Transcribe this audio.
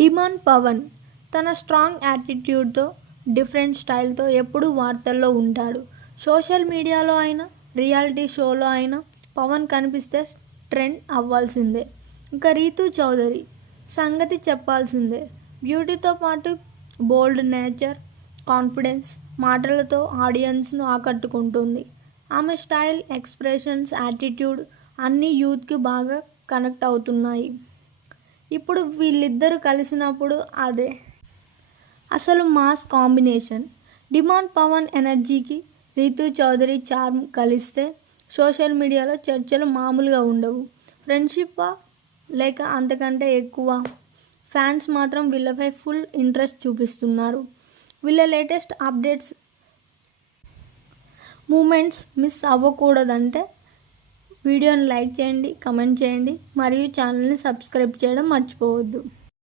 Demand Pawan తన strong యాటిట్యూడ్తో different స్టైల్తో ఎప్పుడూ వార్తల్లో ఉంటాడు. సోషల్ మీడియాలో అయినా రియాలిటీ షోలో అయినా పవన్ కనిపిస్తే ట్రెండ్ అవ్వాల్సిందే. ఇంకా రీతూ చౌదరి సంగతి చెప్పాల్సిందే. బ్యూటీతో పాటు బోల్డ్ నేచర్, కాన్ఫిడెన్స్, మాటలతో ఆడియన్స్ను ఆకట్టుకుంటుంది. ఆమె స్టైల్, ఎక్స్ప్రెషన్స్, యాటిట్యూడ్ అన్నీ యూత్కి బాగా కనెక్ట్ అవుతున్నాయి. ఇప్పుడు వీళ్ళిద్దరూ కలిసినప్పుడు అదే అసలు మాస్ కాంబినేషన్. డిమాండ్ పవన్ ఎనర్జీకి రీతూ చౌదరి చార్మ్ కలిస్తే సోషల్ మీడియాలో చర్చలు మామూలుగా ఉండవు. ఫ్రెండ్షిప్పా లేక అంతకంటే ఎక్కువ? ఫ్యాన్స్ మాత్రం వీళ్ళపై ఫుల్ ఇంట్రెస్ట్ చూపిస్తున్నారు. వీళ్ళ లేటెస్ట్ అప్డేట్స్, మూమెంట్స్ మిస్ అవ్వకూడదంటే వీడియోని లైక్ చేయండి, కమెంట్ చేయండి మరియు ఛానల్ని సబ్స్క్రైబ్ చేయడం మర్చిపోవద్దు.